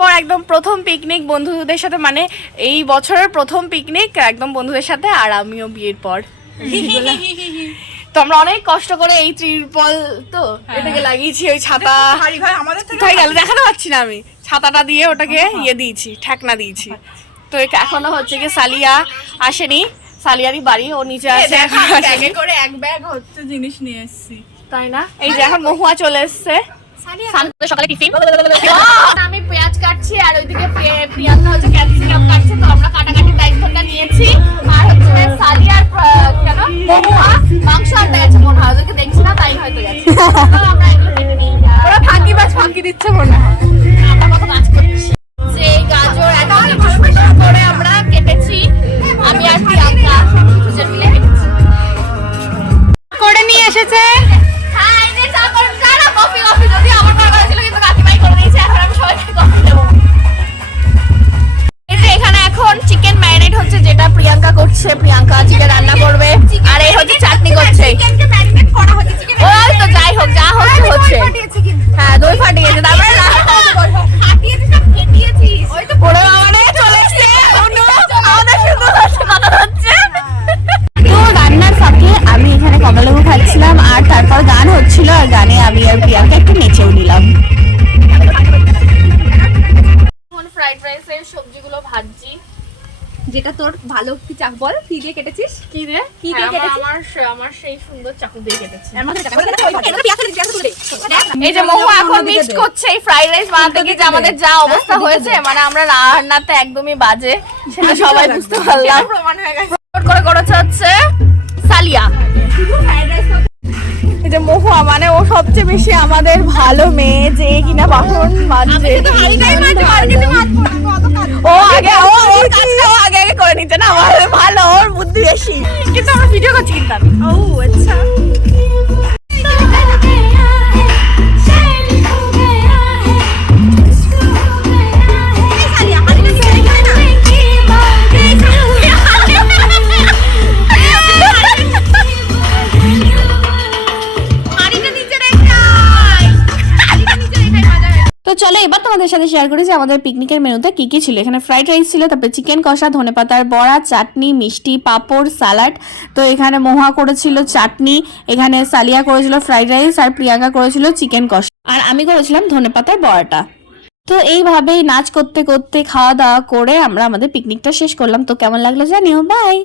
পর একদম প্রথম পিকনিক বন্ধুদের সাথে, মানে এই বছরের প্রথম পিকনিক একদম বন্ধুদের সাথে, আর আমিও বিয়ের পর। তো আমরা অনেক কষ্ট করে এই ত্রিপল তো এটাকে লাগিয়েছি, ওই ছাতা কোথায় গেল দেখাতে পাচ্ছি না, আমি ছাতাটা দিয়ে ওটাকে ইয়ে দিয়েছি, ঠেকনা দিয়েছি। তো এখনো হচ্ছে কি সালিয়া আসেনি, সালিয়ারই বাড়ি, ও নিচে আছে, করে এক ব্যাগ হচ্ছে জিনিস নিয়ে এসেছি, তাই না? এই যে এখন মহুয়া চলে এসছে, সকালে টিফিন। আমি পেঁয়াজ কাটছি আর ওইদিকে প্রিয়াঙ্কা হচ্ছে ক্যাপসিকাম কাটছে, তো আমরা কাটাকাটির দায়িত্বটা নিয়েছি। আর হচ্ছে সালিয়া আর কেন মহুয়া মাংস আনতে গেছে মনে হয়, ওদেরকে দেখছি না তাই হয়তো গেছে। তো আমরা এগুলো কেটে নিই, ওরা ফাঁকি দিচ্ছে মনে হয়। আমরা কত কাজ করছি। যে গাজর একদম করে আমরা কেটেছি, আমি আর প্রিয়াঙ্কা দুজন মিলে কেটেছি। করে নিয়ে এসেছে। হ্যাঁ, এই যে তারপর যারা কফি যদি আমার করা ছিল, কিন্তু কাকিমাই করে দিয়েছে, এখন আমি সবাইকে কফি দেবো। এই যে এখানে এখন চিকেন ম্যারিনেট হচ্ছে, যেটা প্রিয়াঙ্কা করছে, প্রিয়াঙ্কা চিকেন রান্না করবে, আর এই হচ্ছে চাটনি করছে। ওই তো যাই হোক, যা হচ্ছে হ্যাঁ, দই ফাটিয়েছে, তারপরে পরে আমাদের চলে এসছে, আমাদের শুধু কথা হচ্ছে। তো রান্নার ফাঁকে আমি এখানে কমলালেবু খাচ্ছিলাম, আর তারপর গান হচ্ছিল, আর গানে আমি আর প্রিয়াঙ্কা একটু নেচেও নিলাম। এখন ফ্রাইড রাইসের সবজিগুলো ভাজছি। যেটা তোর ভালো কি চাক বল, কি দিয়ে কেটেছিস? কি দিয়ে? কি দিয়ে কেটেছিস? আমার সেই সুন্দর চাকু দিয়ে কেটেছি। এই এই যে মহুয়া এখন মিক্স করছে এই ফ্রাইড রাইস বানাতে গিয়ে, যে আমাদের যা অবস্থা হয়েছে, মানে আমরা রান্নাতে একদমই বাজে, সেটা সবাই বুঝতে পারলাম। প্রমাণ হয়ে গেছে। করে করেছে হচ্ছে সালিয়া। এই যে মহুয়া, মানে ও সবচেয়ে বেশি আমাদের ভালো মেয়ে, যে কিনা বাসন মাজছে। ও আগে ওর কাজটা ও আগে করে নিতে না, আমার ভালো, ওর বুদ্ধি বেশি। কিন্তু আমরা ভিডিও করছি কিন্তু আমি। ও আচ্ছা। তো চলো এবার তোমাদের সাথে শেয়ার করি যে আমাদের পিকনিকের মেনুতে কি কি ছিল। এখানে ফ্রাইড রাইস ছিল, তারপরে চিকেন কষা, ধনেপাতার বড়া, চাটনি, মিষ্টি, পাঁপড়, সালাড। তো এখানে মহুয়া করেছিল চাটনি, এখানে সালিয়া করেছিল ফ্রাইড রাইস, আর প্রিয়াঙ্কা করেছিল চিকেন কষা, আর আমি করেছিলাম ধনেপাতার বড়াটা। তো এইভাবেই নাচ করতে করতে খাওয়া দাওয়া করে আমরা আমাদের পিকনিকটা শেষ করলাম। তো কেমন লাগলো জানিও, বাই।